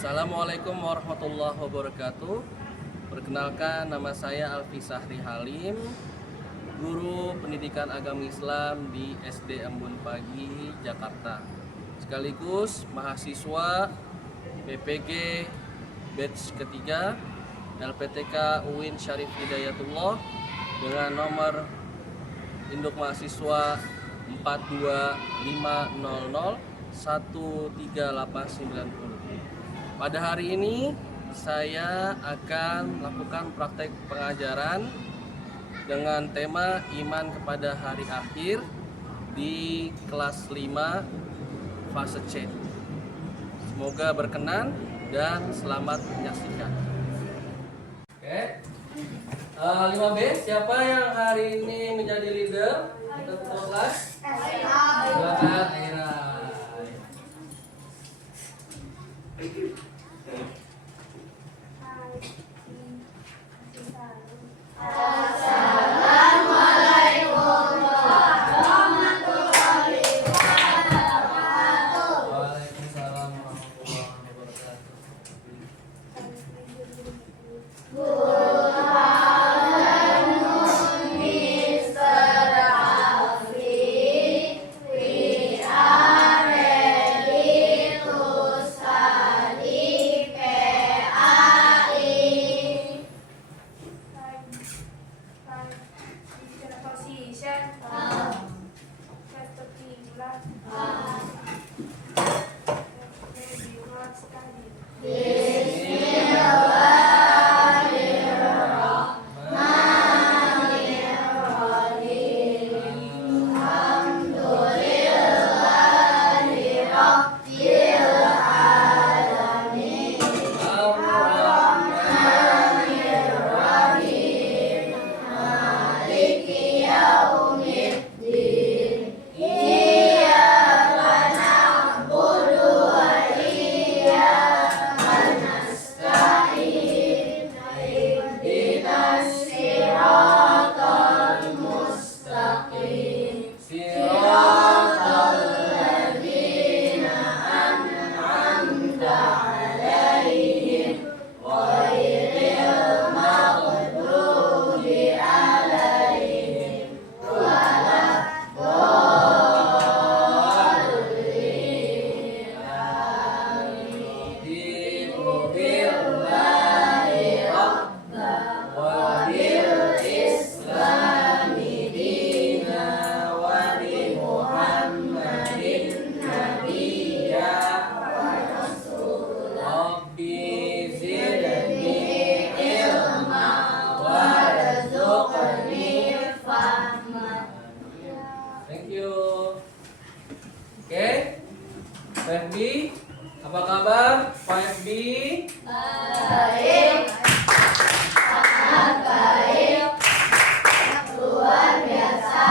Assalamualaikum warahmatullahi wabarakatuh. Perkenalkan, nama saya Alfi Sahri Halim, guru pendidikan agama Islam di SD Embun Pagi, Jakarta. Sekaligus mahasiswa PPG batch ketiga LPTK UIN Syarif Hidayatullah dengan nomor induk mahasiswa 42500138890. Pada hari ini saya akan melakukan praktek pengajaran dengan tema iman kepada hari akhir di kelas 5 fase C. Semoga berkenan dan selamat menyaksikan. Oke. 5B, siapa yang hari ini menjadi leader untuk kelas? Silakan Aira. Oke, 5B, apa kabar? 5B? Baik, sangat baik, luar biasa.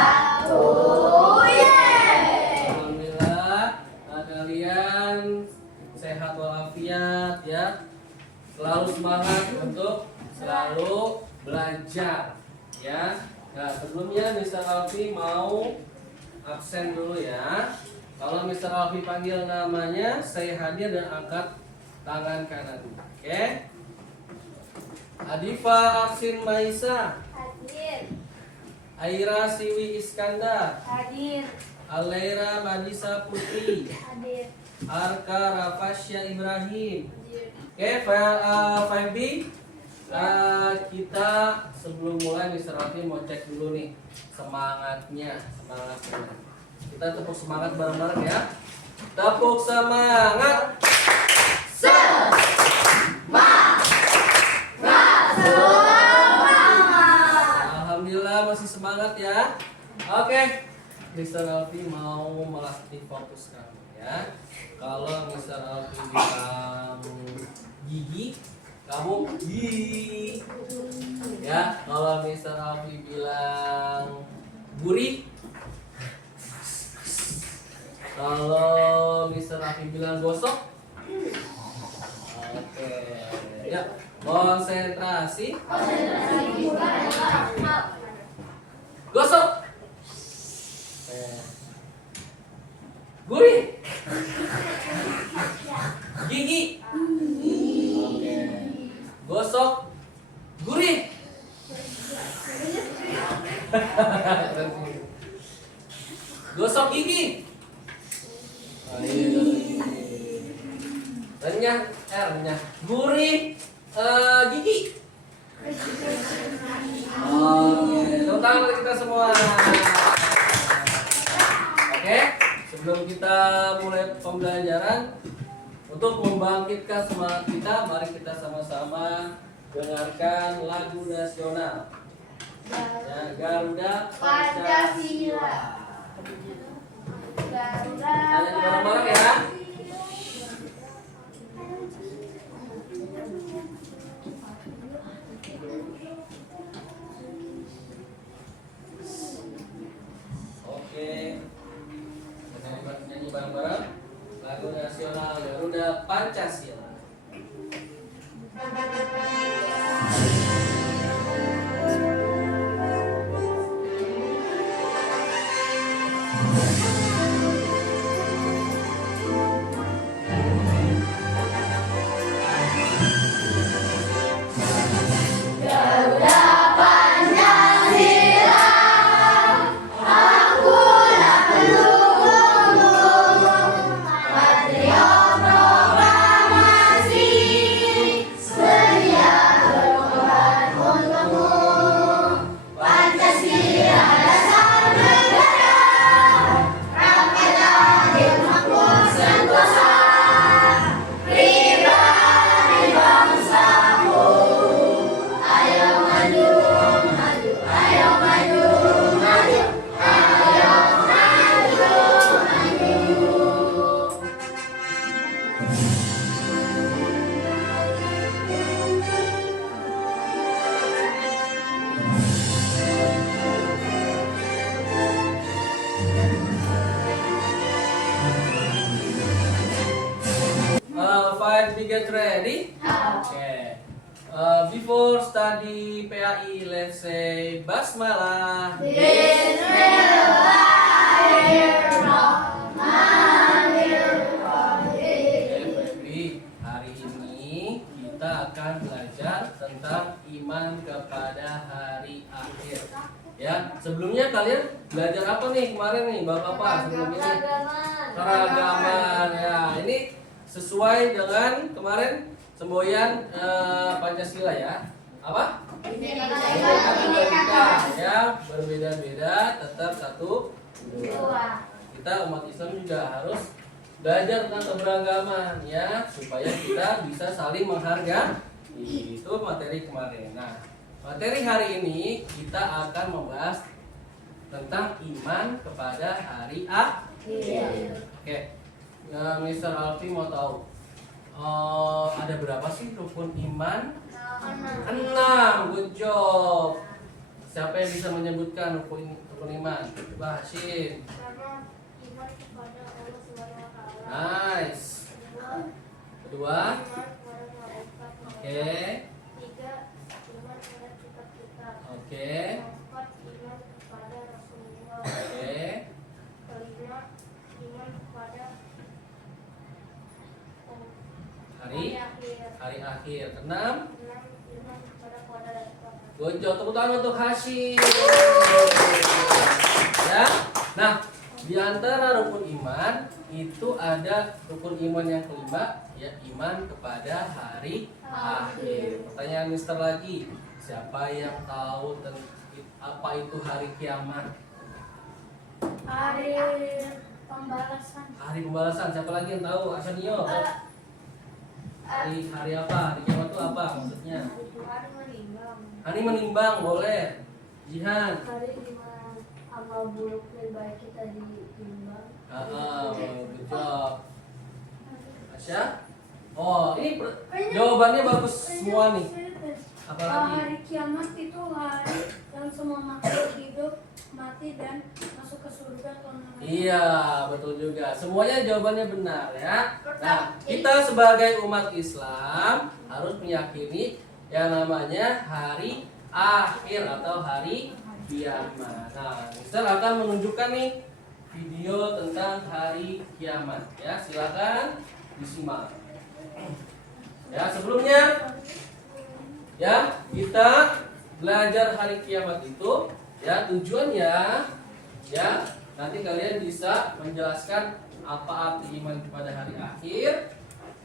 Alhamdulillah, kalian sehat walafiat ya. Selalu semangat untuk selalu belajar ya. Nah, sebelumnya Mr. Alfi mau absen dulu ya. Kalau Mr. Alfi panggil namanya, saya hadir dan angkat tangan kanan. Oke? Adifa Aksin Maisa, Hadir, Aira Siwi Iskandar, hadir, Alaira Madisa Putri, hadir, Arka Rafasya Ibrahim. hadir. Oke, 5B, kita sebelum mulai Mr. Alfi mau cek dulu nih semangatnya. Kita tepuk semangat bareng-bareng ya. Tepuk semangat. Alhamdulillah masih semangat ya. Oke, Mr. Alfi mau melatih fokus kamu ya. Kalau Mr. Alfi bilang gigi, kamu gigi ya. Kalau Mr. Alfi bilang gurih, kalau Mr. Alfi bilang gosok, oke ya. Konsentrasi. Gosok. Gurih. Gigi. Gosok gurih. Gosok gigi. Renyah, renyah. Gurih gigi. Oke, tepuk tangan untuk kita semua. Oke, sebelum kita mulai pembelajaran, untuk membangkitkan semangat kita, mari kita sama-sama dengarkan lagu nasional. Ya, Garuda Pancasila. Nyanyi bareng-bareng ya. Oke. Nyanyi bareng-bareng lagu nasional Garuda Pancasila. We get ready? Okay. Before study PAI, let's say Basmalah. Hari ini kita akan belajar tentang iman kepada hari akhir. Ya, sebelumnya kalian belajar apa nih kemarin nih, Bapak? Sebelum ini keragaman. Ya, ini sesuai dengan kemarin semboyan Pancasila ya. Apa? Ya, berbeda-beda tetap satu dua. Kita umat Islam juga harus belajar tentang keberagaman ya, supaya kita bisa saling menghargai. Itu materi kemarin. Nah, materi hari ini kita akan membahas tentang iman kepada hari akhir. Oke. Mr. Alfi mau tahu ada berapa sih rukun iman? 6. Good job. Siapa yang bisa menyebutkan rukun iman? Coba Hashim. Iman kepada Allah SWT. Nice. Kedua. Oke. 3. Iman kepada kitab-kitab. Oke. 4. Iman kepada Rasulullah. Oke. 5. Iman kepada hari akhir. 6. Iman kepada qada dan qadar. Good job. Tepuk tangan untuk Hashim. Ya. Nah, di antara rukun iman itu ada rukun iman yang kelima, ya, iman kepada hari akhir. Pertanyaan Mister lagi, siapa yang tahu apa itu hari kiamat? Hari pembalasan. Hari pembalasan. Siapa lagi yang tahu? Asanio. Hari apa? Hari kiamat itu apa maksudnya? Hari menimbang. Hari menimbang boleh. Jihan. Hari di mana amal buruk dan baik kita ditimbang. Good job. Asya? Oh, ini jawabannya bagus semua nih. Apalagi? Hari kiamat itu hari yang semua makhluk hidup, mati dan masuk ke surga atau neraka. Iya, betul juga. Semuanya jawabannya benar ya. Nah, kita sebagai umat Islam harus meyakini yang namanya hari akhir atau hari kiamat. Nah, Mister akan menunjukkan nih video tentang hari kiamat ya. Silakan disimak. Ya, sebelumnya ya kita belajar hari kiamat itu ya tujuannya ya nanti kalian bisa menjelaskan apa arti iman kepada hari akhir,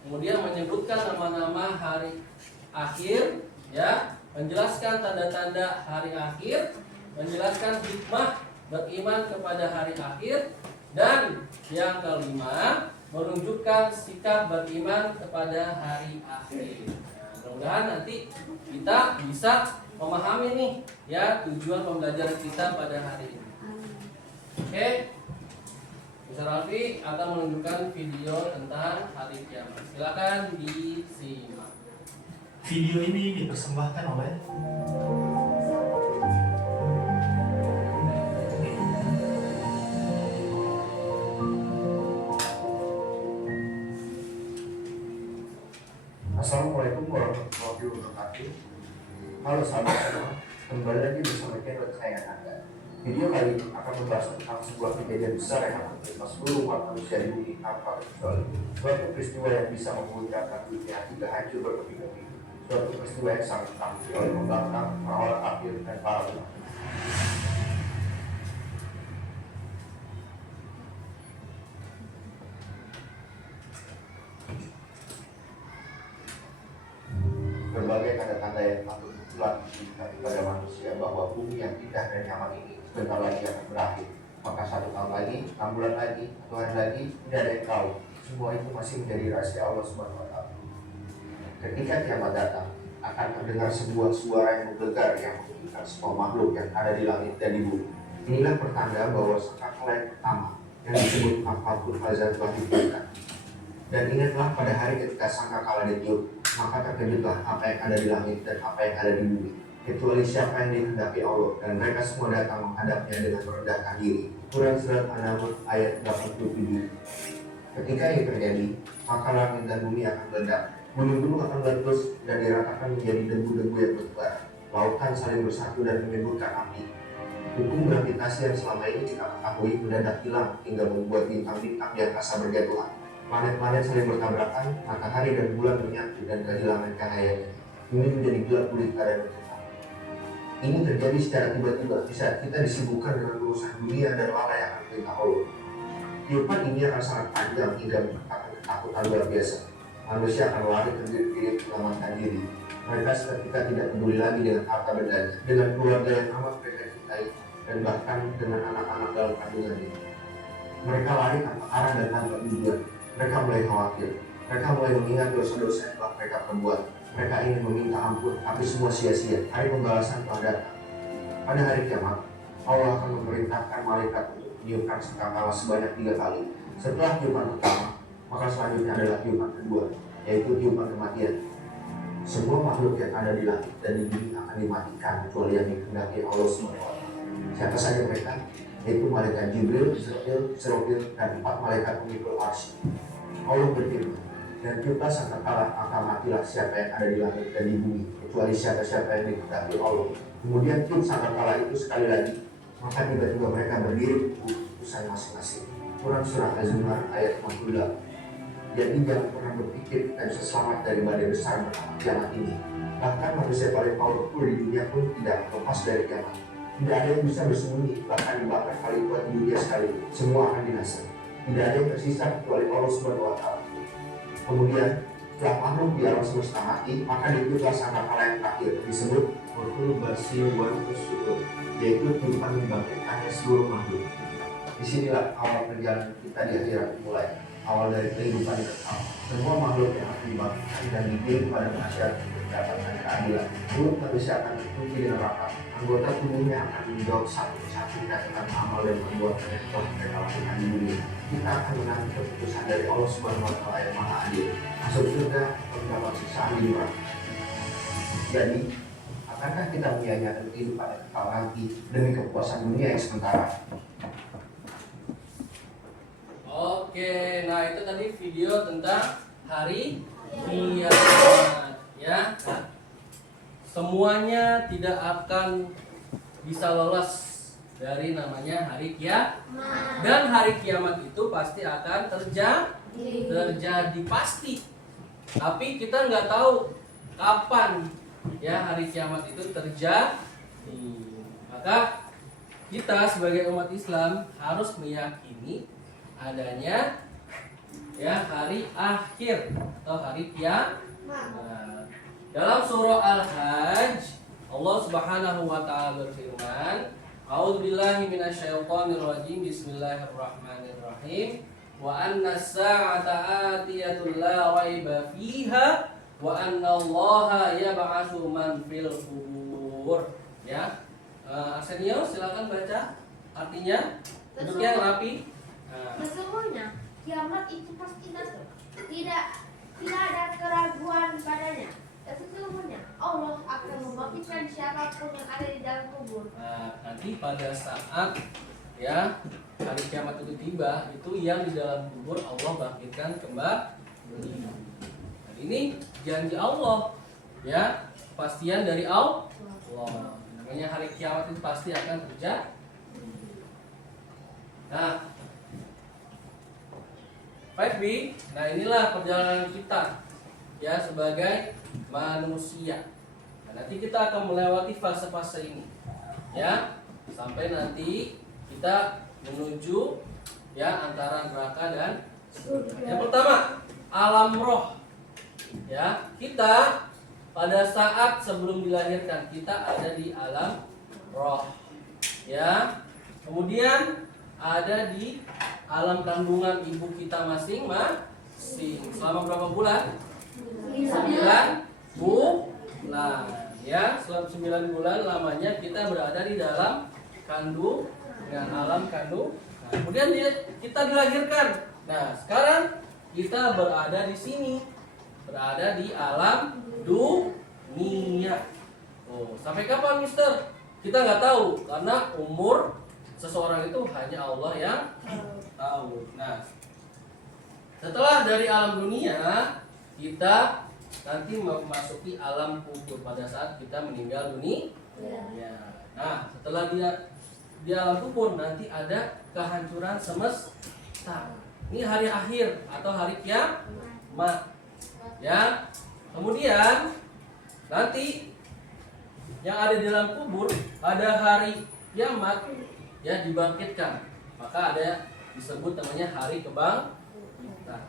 kemudian menyebutkan nama-nama hari akhir, ya, menjelaskan tanda-tanda hari akhir, menjelaskan hikmah beriman kepada hari akhir, dan yang kelima menunjukkan sikap beriman kepada hari akhir. Nah, mudah-mudahan nanti kita bisa memahami nih ya tujuan pembelajaran kita pada hari ini. Oke. Mister Alfi akan menunjukkan video tentang hari kiamat. Silakan disimak. Video ini dipersembahkan oleh Assalamualaikum warahmatullahi wabarakatuh. Halo sahabat semua, kembali lagi bersama channel kesayangan Anda. Video kali ini akan membahas tentang sebuah kejadian besar yang akan menimpa seluruh umat manusia di bumi tanpa kecuali. Suatu peristiwa yang bisa memulihkan dunia hingga hancur berkeping-keping. Suatu peristiwa yang sangat ditakuti oleh pembangkang, orang kafir, dan para ulama. Berbagai tanda-tanda yang patut telah diberikan kepada manusia bahwa bumi yang indah dan nyaman ini sebentar lagi akan berakhir. Maka 1 tahun lagi, 6 bulan lagi, 1 hari lagi, tidak ada yang tahu. Semua itu masih menjadi rahasia Allah SWT. Ketika kiamat datang, akan terdengar sebuah suara yang menggelegar yang menghentikan semua makhluk yang ada di langit dan di bumi. Inilah pertanda bahwa sangkakala yang pertama yang disebut Fathul Fazal telah diberikan. Dan ingatlah pada hari ketika sangkakala ditiup, maka terkejutlah apa yang ada di langit dan apa yang ada di bumi, kecuali siapa yang dikehendaki Allah, dan mereka semua datang menghadapnya dengan merendahkan diri. Quran Surat An-Naml ayat 87. Ketika ini terjadi, maka langit dan bumi akan meledak, gunung-gunung akan meletus dan diratakan menjadi debu-debu yang bertebar, lautan saling bersatu dan menimbulkan api. Hukum gravitasi yang selama ini kita ketahui mendadak hilang hingga membuat bintang-bintang di angkasa berjatuhan. Planet-planet saling bertabrakan, matahari dan bulan menyatu dan kehilangan cahayanya. Bumi menjadi gelap gulita dan mencekam. Ini terjadi secara tiba-tiba di saat kita disibukkan dengan urusan dunia dan lalai akan perintah Allah. Tiupan ini akan sangat panjang hingga menciptakan ketakutan luar biasa. Manusia akan lari terbirit-birit mengamankan diri. Mereka seketika tidak peduli lagi dengan harta bendanya, dengan keluarga yang amat mereka cintai, dan bahkan dengan anak-anak dalam kandungannya. Mereka lari tanpa arah dan tanpa tujuan. Mereka mulai khawatir. Mereka mulai mengingat dosa-dosa yang telah mereka perbuat. Mereka ingin meminta ampun, tapi semua sia-sia. Hari pembalasan telah datang. Pada hari kiamat, Allah akan memerintahkan malaikat untuk meniupkan sangkakala sebanyak 3 kali. Setelah tiupan pertama, maka selanjutnya adalah tiupan kedua, yaitu tiupan kematian. Semua makhluk yang ada di langit dan di bumi akan dimatikan kecuali yang dikehendaki Allah SWT. Siapa saja mereka? Yaitu malaikat Jibril, Israfil, dan 4 malaikat pemikul arsy. Allah berfirman, dan tiuplah sangkakala, maka matilah siapa yang ada di langit dan di bumi, kecuali siapa-siapa yang dikehendaki Allah. Kemudian tiup sangkakala itu sekali lagi, maka tiba-tiba mereka berdiri untuk keputusan masing-masing. Quran Surah Az-Zumar ayat 48. Jadi jangan pernah berpikir kita bisa selamat dari badai besar bernama kiamat ini. Bahkan manusia paling powerful di dunia pun tidak lepas dari kiamat. Tidak ada yang bisa bersembunyi, bahkan dibakar paling kuat di dunia sekali, semua akan binasa. Tidak ada yang tersisa kecuali Allah SWT. Kemudian, setelah makhluk di alam semesta mati, maka ditiuplah sangkakala yang terakhir, disebut Wakul Basir Wan Usyukur, yaitu tiupan membangkitkannya seluruh makhluk. Disinilah awal perjalanan kita di akhirat mulai, awal dari kehidupan yang kekal. Semua makhluk yang akan dibangkitkan dan dikirim pada masyarakat mendapatkan keadilan. Mulut manusia akan dikunci dengan rapat. Anggota tubuhnya akan menjawab satu persatu catatan amal dan perbuatan yang telah mereka lakukan di dunia. Kita akan menanti keputusan dari Allah SWT yang Maha Adil, masuk surga atau mendapat siksaan di neraka. Jadi, akankah kita menyia-nyiakan kehidupan yang kekal nanti demi kepuasan dunia yang sementara? Oke, nah itu tadi video tentang hari kiamat ya. Nah, semuanya tidak akan bisa lolos dari namanya hari kiamat. Dan hari kiamat itu pasti akan terjadi pasti. Tapi kita nggak tahu kapan ya hari kiamat itu terjadi. Maka kita sebagai umat Islam harus meyakini adanya ya hari akhir atau hari kiamat. Dalam surah Al-Hajj Allah Subhanahu wa taala berfirman, A'udzubillahi minasyaitonirrajim. Bismillahirrahmanirrahim. Wa anna as-sa'ata atiyatun la raiba fiha wa anna Allaha yab'atsu man fil qubur. Ya. Arsenio silakan baca artinya. Duduknya yang rapi. Sesungguhnya kiamat itu pasti datang. Tidak ada keraguan padanya. Dan sesungguhnya Allah akan membangkitkan siapapun yang ada di dalam kubur. Nah, nanti pada saat ya hari kiamat itu tiba, itu yang di dalam kubur Allah bangkitkan kembali. Nah, ini janji Allah, ya kepastian dari Allah. Namanya hari kiamat itu pasti akan terjadi. Nah, 5B, nah inilah perjalanan kita ya sebagai manusia. Nah, nanti kita akan melewati fase-fase ini, ya sampai nanti kita menuju ya antara neraka dan surga. Yang pertama, alam roh. Ya, kita pada saat sebelum dilahirkan kita ada di alam roh. Ya. Kemudian ada di alam kandungan ibu kita masing-masing. Selama berapa bulan? 9 bulan. Ya, selama 9 bulan lamanya kita berada di dalam kandung dengan alam kandung. Nah, kemudian kita dilahirkan. Nah, sekarang kita berada di sini, berada di alam dunia. Sampai kapan, Mister? Kita nggak tahu karena umur seseorang itu hanya Allah yang tahu. Nah, setelah dari alam dunia kita nanti memasuki alam kubur pada saat kita meninggal dunia. Ya. Nah, setelah di alam kubur nanti ada kehancuran semesta. Ini hari akhir atau hari kiamat. Ya. Kemudian nanti yang ada di dalam kubur pada hari kiamat ya dibangkitkan. Maka ada disebut namanya hari kebangkitan.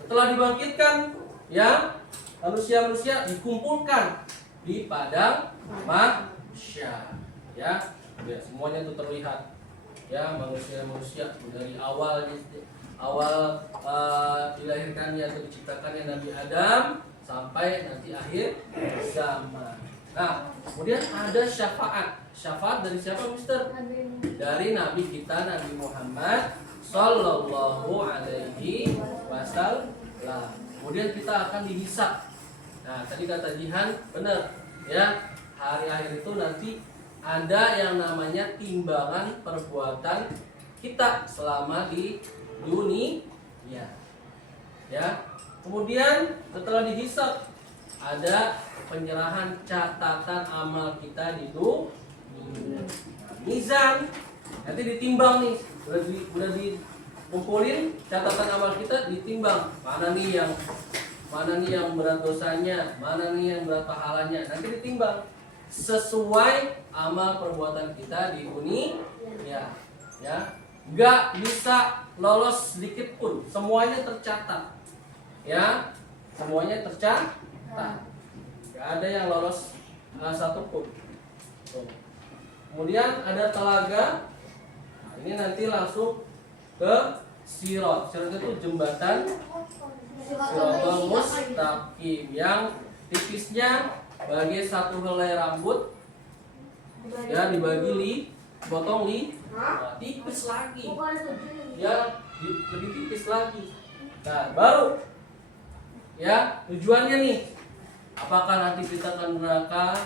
Setelah dibangkitkan ya manusia-manusia dikumpulkan di padang mahsyar. Ya, semuanya itu terlihat. Ya, manusia-manusia dari awal dilahirkannya atau diciptakannya Nabi Adam sampai nanti akhir zaman. Nah, kemudian ada syafaat. Syafaat dari siapa, Mister? Dari Nabi kita, Nabi Muhammad Sallallahu Alaihi Wasallam. Kemudian kita akan dihisab. Nah, tadi kata Jihan benar, ya. Hari akhir itu nanti ada yang namanya timbangan perbuatan kita selama di dunia. Ya. Kemudian setelah dihisab ada penyerahan catatan amal kita di dunia. Mizan nanti ditimbang nih, udah dikumpulin catatan amal kita, ditimbang mana nih yang berat dosanya, mana nih yang berat pahalanya, nanti ditimbang sesuai amal perbuatan kita di dunia. Ya, nggak bisa lolos sedikit pun, semuanya tercatat. Ya, semuanya tercatat. Nggak ada yang lolos satu pun. Kemudian ada telaga. Nah, ini nanti langsung ke Sirat. Sirat itu jembatan Siratul Mustaqim yang tipisnya bagi satu helai rambut ya dibagi potong nah, tipis lagi ya lebih tipis lagi. Nah, baru ya tujuannya nih, apakah nanti kita ke neraka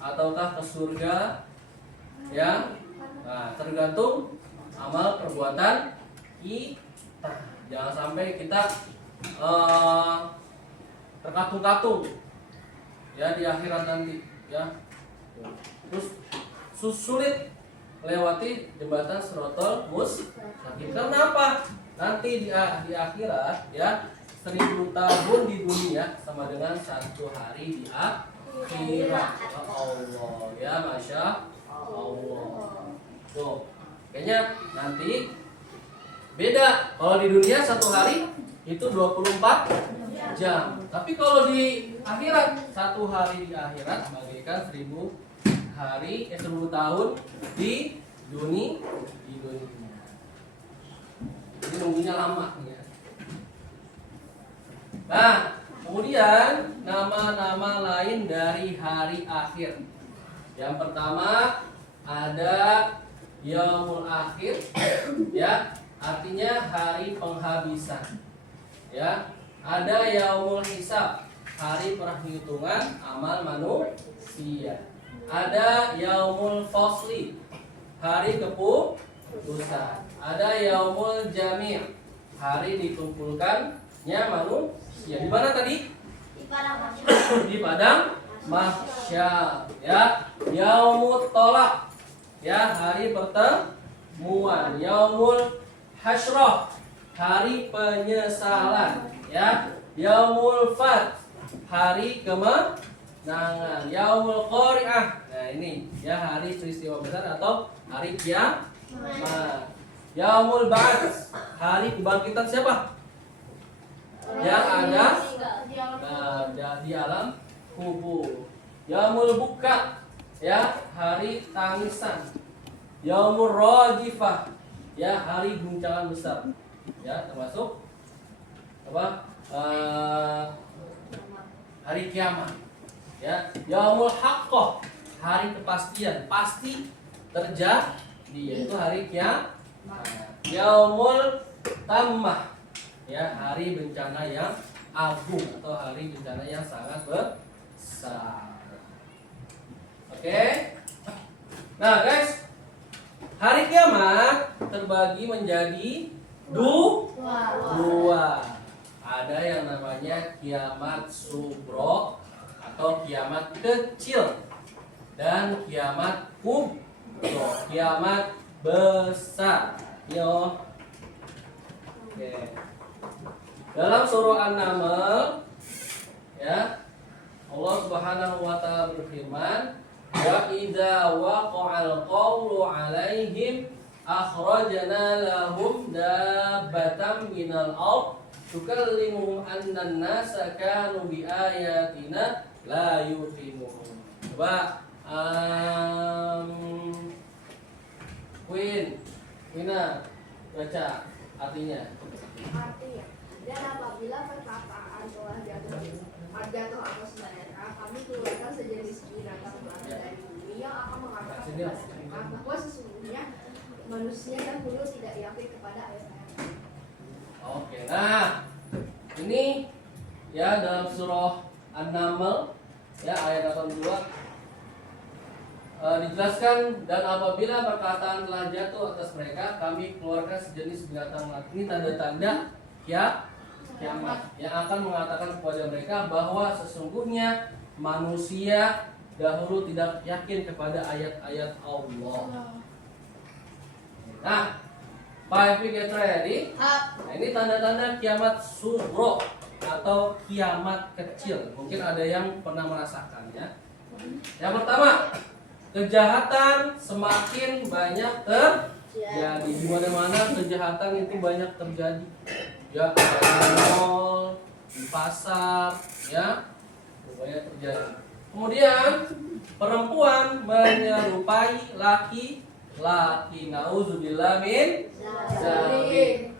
ataukah ke surga ya. Nah, tergantung amal perbuatan kita. Jangan sampai kita terkatung-katung ya di akhirat nanti ya. Terus sulit melewati jembatan Siratal Mustaqim. Karena apa? Nanti di akhirat ya 1000 tahun di dunia sama dengan 1 hari di akhirat. akhirah. Allah ya, masya Allah. Tuh, kayaknya nanti beda. Kalau di dunia satu hari itu 24 jam. Tapi kalau di akhirat, satu hari di akhirat bagaikan 1000 hari, 1000 tahun di dunia. Jadi nunggunya lama ya. Nah, kemudian nama-nama lain dari hari akhir. Yang pertama ada Yaumul Akhir, ya, artinya hari penghabisan. Ya, ada Yaumul Hisab, hari perhitungan amal manusia. Ada Yaumul Fasli, hari keputusan. Ada Yaumul Jami', hari dikumpulkannya manusia. Di mana tadi? Di padang mahsyar. Di padang mahsyar. Ya, Yaumut Tolak, ya, hari pertemuan. Yaumul Hasyrah, hari penyesalan. Ya, Yaumul Fat, hari kemenangan. Yaumul Qari'ah, nah ini ya, hari peristiwa besar atau hari kiamat. Yaumul Ba'ats, hari kebangkitan siapa? Yang ada di alam kubur. Yaumul Buka, ya, hari tangisan. Yaumul Rajifah, ya, hari guncangan besar. Ya, termasuk apa? Hari kiamat. Ya, Yaumul Haqqah, hari kepastian, pasti terjadi, yaitu hari kiamat. Yaumul Tammah, ya, hari bencana yang agung atau hari bencana yang sangat besar. Oke. Nah, guys, hari kiamat terbagi menjadi dua. Ada yang namanya kiamat sugro atau kiamat kecil, dan kiamat kubro, kiamat besar. Yo. Oke. Dalam surah An-Naml, ya, Allah Subhanahu wa taala berfirman, "Wa idza waqa'al qawlu 'alaihim akhrajna lahum dabbatan minal ardh tukallimuhum anna an-nasa kanu bi ayatina la yuqinun." Coba Wina baca artinya. Artinya, dan apabila perkataan telah jatuh atas mereka, kami keluarkan sejenis binatang buas dari bumi yang akan mengatakan kepada mereka bahwa sesungguhnya manusia dan bulu tidak yakin kepada ayat-ayat. Oke, nah ini ya dalam surah An-Naml ya ayat 82 dijelaskan, dan apabila perkataan telah jatuh atas mereka, kami keluarkan sejenis binatang mati. Ini tanda-tanda kiamat yang akan mengatakan kepada mereka bahwa sesungguhnya manusia dahulu tidak yakin kepada ayat-ayat Allah. Nah, Pak Epi get ready. Nah, ini tanda-tanda kiamat sugro atau kiamat kecil. Mungkin ada yang pernah merasakannya. Yang pertama, kejahatan semakin banyak terjadi. Di mana-mana kejahatan itu banyak terjadi. Ya, di mall, di pasar, ya, banyak terjadi. Kemudian perempuan menyerupai laki-laki. Nauzubillah min dzalik.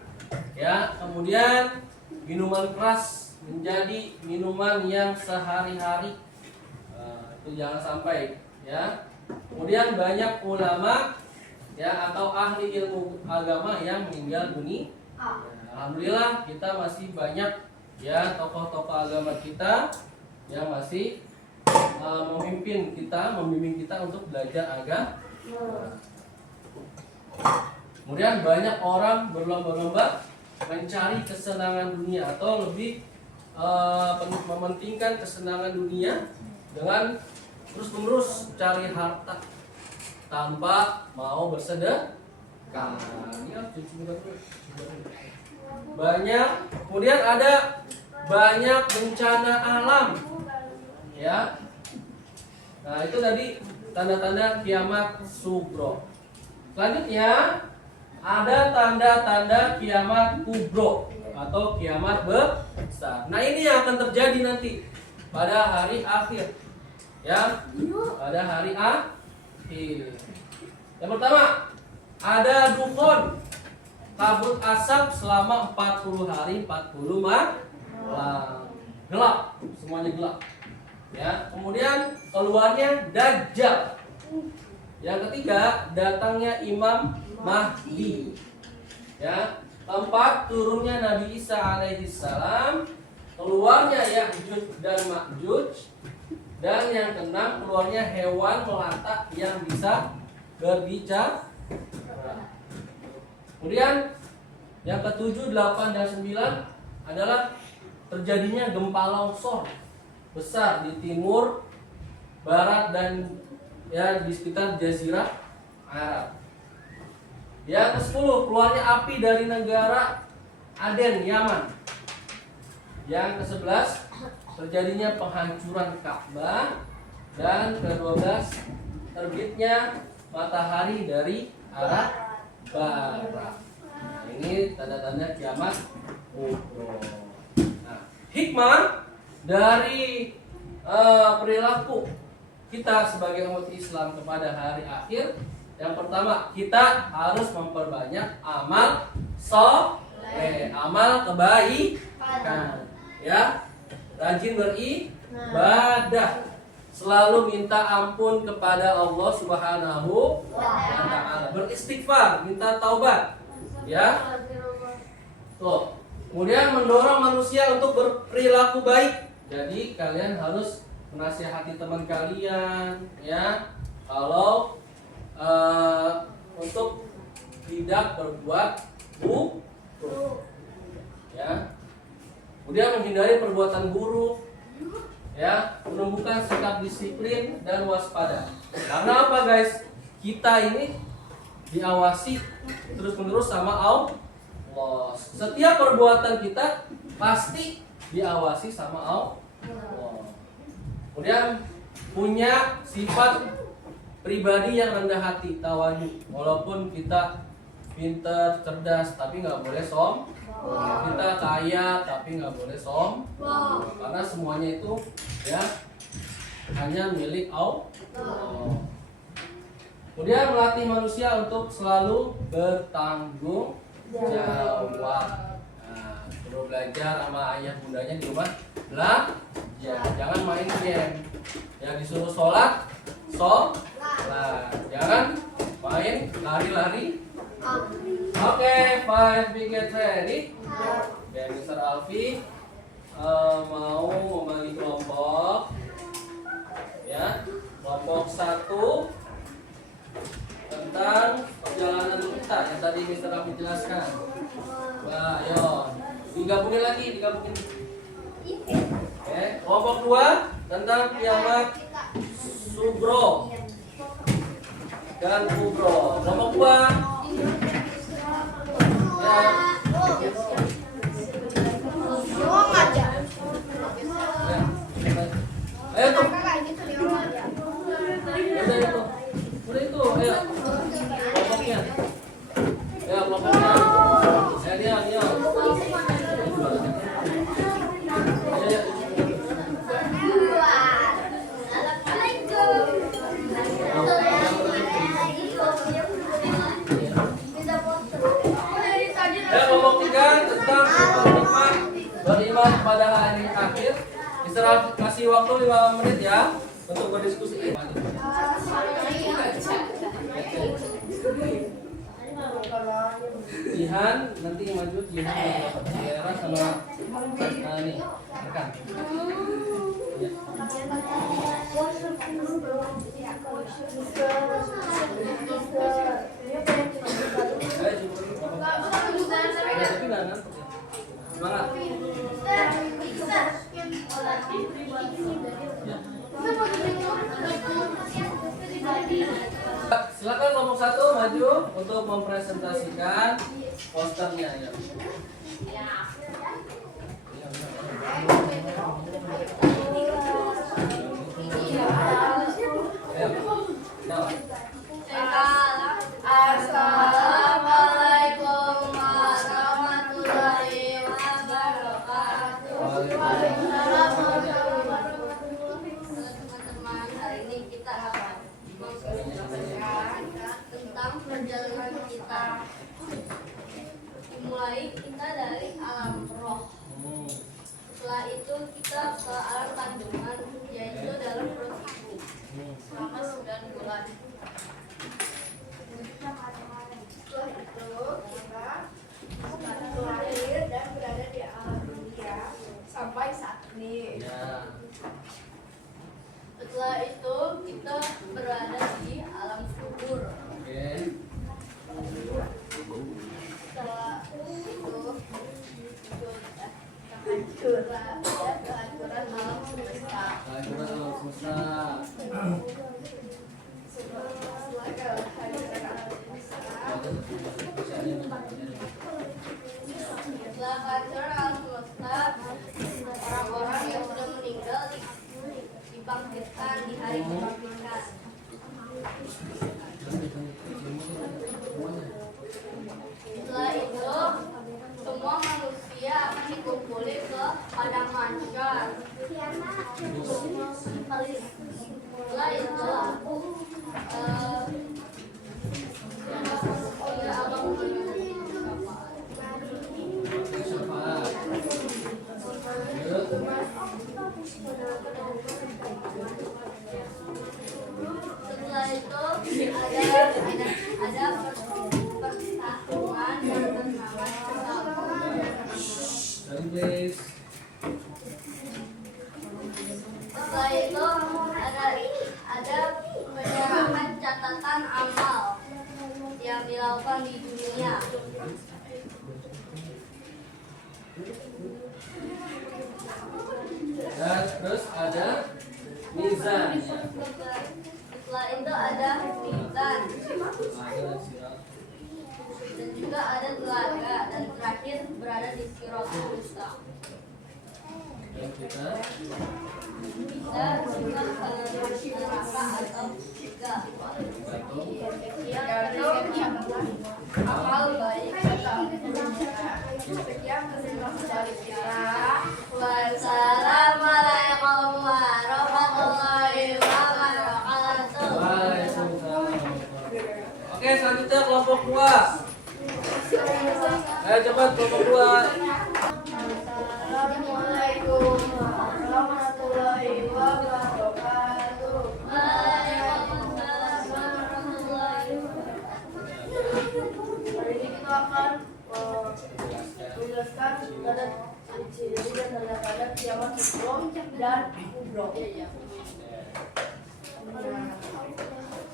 Ya, kemudian minuman keras menjadi minuman yang sehari-hari. Itu jangan sampai, ya. Kemudian banyak ulama ya atau ahli ilmu agama yang meninggal dunia. Alhamdulillah kita masih banyak ya tokoh-tokoh agama kita yang masih membimbing kita untuk belajar agama. Kemudian banyak orang berlomba-lomba mencari kesenangan dunia atau lebih mementingkan kesenangan dunia dengan terus-menerus cari harta tanpa mau bersedekah. Banyak, kemudian ada banyak bencana alam, ya, Nah, itu tadi tanda-tanda kiamat sugro. Selanjutnya ada tanda-tanda kiamat kubro atau kiamat besar. Nah, ini yang akan terjadi nanti pada hari akhir. Ya, pada hari akhir. Yang pertama, ada dukhon, kabut asap selama 40 hari 40 malam. Gelap, semuanya gelap. Ya, kemudian keluarnya Dajjal. Yang ketiga, datangnya Imam Mahdi. Ya, keempat, turunnya Nabi Isa alaihissalam, keluarnya Ya'juj dan Ma'juj, dan yang keenam, keluarnya hewan melata yang bisa berbicara. Kemudian yang ketujuh, 8 dan 9 adalah terjadinya gempa longsor besar di timur, barat, dan ya di sekitar Jazirah Arab. Yang ke-10, keluarnya api dari negara Aden, Yaman. Yang ke-11, terjadinya penghancuran Ka'bah. Dan ke-12, terbitnya matahari dari arah barat. Nah, ini tanda-tanda kiamat kubro. Nah, hikmah dari perilaku kita sebagai umat Islam kepada hari akhir, yang pertama, kita harus memperbanyak amal soleh, amal kebaikan, ya, rajin beribadah, selalu minta ampun kepada Allah Subhanahu wa Ta'ala, beristighfar, minta taubat, ya. Tuh. Kemudian mendorong manusia untuk berperilaku baik. Jadi kalian harus menasihati teman kalian, ya, kalau untuk tidak berbuat buruk, ya. Kemudian menghindari perbuatan buruk, ya, menumbuhkan sikap disiplin dan waspada. Karena apa, guys? Kita ini diawasi terus-menerus sama Allah. Setiap perbuatan kita pasti diawasi sama Allah. Kemudian punya sifat pribadi yang rendah hati, tawadu. Walaupun kita pintar, cerdas, tapi nggak boleh sombong. Kita kaya, tapi nggak boleh sombong. Karena semuanya itu, ya, hanya milik Allah. Kemudian melatih manusia untuk selalu bertanggung jawab. Nah, perlu belajar sama ayah bundanya di rumah. Jangan main game. Yang disuruh sholat, jangan main lari-lari. Oke, 5 big get ready. Oke, Mr. Alfi mau membagi kelompok. Ya, kelompok 1 tentang perjalanan kita yang tadi Mr. Alfi jelaskan. Nah, ayo digabungin lagi. Oke, kelompok 2 tentang kiamat sugro dan kubro. Kelompok 2, ya. Ayo tuh. Udah itu, ayo. Kelompoknya. Ya, kelompoknya. Dia. Kelompok 3 tentang hikmah beriman pada hari akhir. Istirahat, kasih waktu 5 menit ya untuk berdiskusi. Jihan nanti maju, Jihan daerah sama ini rekan. Ya. Semangat. Silakan kelompok 1 maju untuk mempresentasikan posternya ya. Teman-teman, hari ini kita akan membicarakan tentang perjalanan kita. Dimulai kita dari alam roh. Setelah itu kita ke alam kandungan, yaitu dalam perut ibu selama 9 bulan. Setelah itu kita lahir dan berada di alam dunia sampai saat ini. Ya. Setelah itu kita berada di alam kubur. Oke. Setelah itu kehancuran alam semesta. Kehancuran alam semesta. Setelah kehancuran alam semesta, setelah kehancuran alam semesta, orang-orang yang sudah meninggal dibangkitkan di hari kebangkitan. Setelah itu semua manusia akan dikumpuli ke padang mahsyar. Setelah itu Syafaat. Lanjut. setelah itu ada pertarungan yang bernama Sorry, please. Setelah itu ada penyerahan catatan amal yang dilakukan di dunia. Dan terus ada mizan. Setelah itu ada mizan dan juga ada telaga, dan terakhir berada di Siratul Mustaqim. Dan kita Kita juga neraka atau surga. Sekian amal baik kita. Sekian kesimpulan dari kita. Wassalamualaikum warahmatullahi wabarakatuh. Waalaikumsalam. Oke, selanjutnya kelompok 2. Ayo cepat kelompok 2. Assalamualaikum warahmatullahi wabarakatuh. Waalaikumsalam warahmatullahi wabarakatuh. Hari ini kita akan menjelaskan tanda ciri dan tanda-tanda kiamat kubro dan kubro.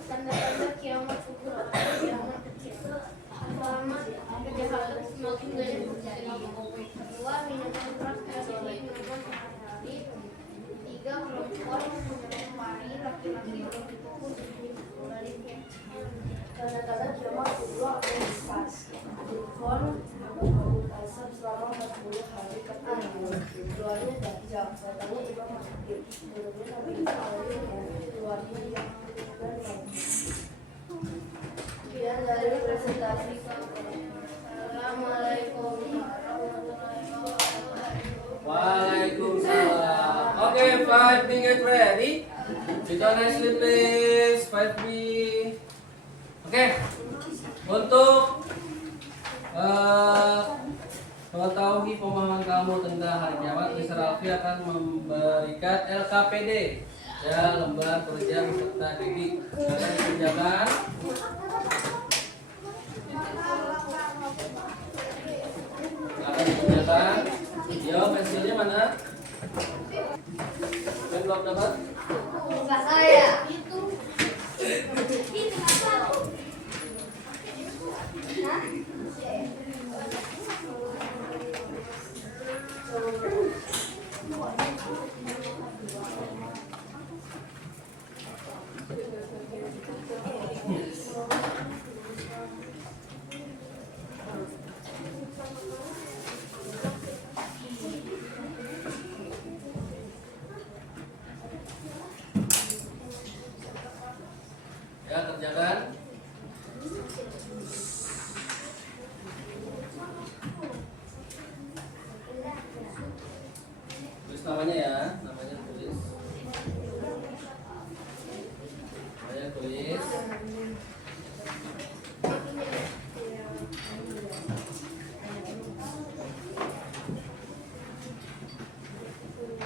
Tanda-tanda kiamat kubro atau kiamat kecil. Pertama, kejahatan semakin banyak terjadi. Kedua, minuman keras terjadi minuman sehari-hari. Tiga, perempuan menemani laki-laki yang dipukul sebaliknya. Tanda-tanda kiamat kubro atau besar. Dukun mabuk asap selama 40 hari ketemu. Keluarnya dajjal, datangnya Imam Mahdi. Mulutnya Nabi Isa alaihi, keluarnya yang dan sekian dari presentasi. Assalamualaikum warahmatullahi wabarakatuh. Waalaikumsalam. Oke, 5B get ready. Sit down nicely please. 5B. Oke. Untuk mengetahui pemahaman kamu tentang hari kiamat, Mr. Alfi akan memberikan LKPD, ya, lembar kerja peserta didik. Akan dikerjakan. Yo, pensilnya mana? Pen blok dapat? Enggak saya. Itu. namanya ya, namanya tulis. Namanya tulis.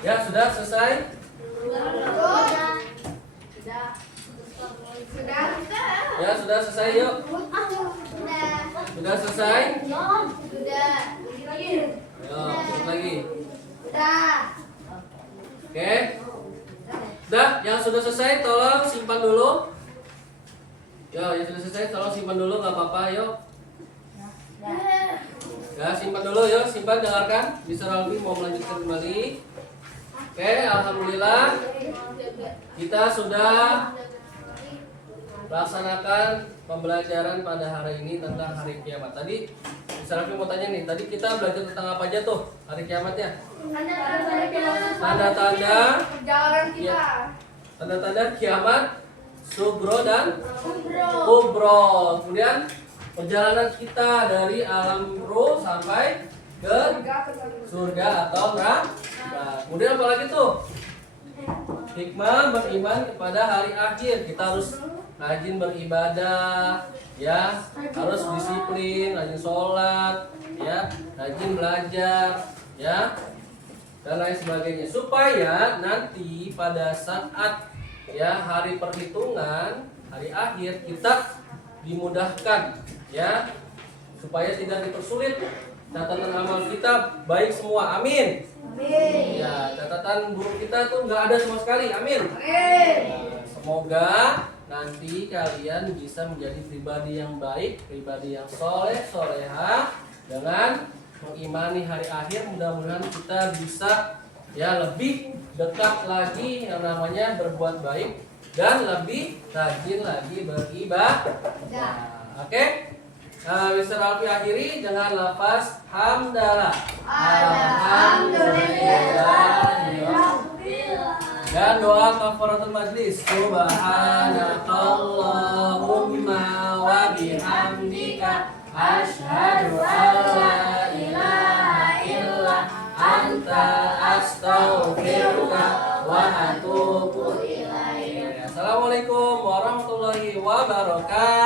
Ya, sudah selesai? Ya, sudah selesai yuk. Sudah selesai? Ayo, tutup lagi. Oke. Sudah, yang sudah selesai tolong simpan dulu. Yo, yang sudah selesai tolong simpan dulu, nggak apa-apa, yuk. Ya, simpan dulu, yuk, simpan, dengarkan. Bisa Ralfi mau melanjutkan kembali. Oke, alhamdulillah kita sudah laksanakan pembelajaran pada hari ini tentang hari kiamat. Tadi Bisa Ralfi mau tanya nih, tadi kita belajar tentang apa aja tuh hari kiamatnya? Tanda-tanda perjalanan kita. Tanda-tanda kiamat, sugro dan kubro. Kemudian perjalanan kita dari alam ruh sampai ke surga atau neraka. Kemudian apa lagi tuh? Hikmah beriman kepada hari akhir. Kita harus rajin beribadah, ya, harus disiplin, rajin sholat, ya, rajin belajar, ya, dan lain sebagainya. Supaya nanti pada saat ya hari perhitungan, hari akhir kita dimudahkan, ya, supaya tidak dipersulit. Catatan amal kita baik semua, amin. Ya, catatan buruk kita tuh nggak ada sama sekali, amin. Nah, semoga nanti kalian bisa menjadi pribadi yang baik, pribadi yang soleh, soleha, dengan mengimani hari akhir. Mudah-mudahan kita bisa ya lebih dekat lagi yang namanya berbuat baik dan lebih rajin lagi beribadah. Oke? Bisa Ralfi akhiri dengan lafaz hamdalah. Alhamdulillah. Dan doa kafaratul majlis. Subhanakallahumma wa bihamdika asyhadu an la ilaha illa anta astaghfiruka wa atubu ilaik. Assalamualaikum warahmatullahi wabarakatuh.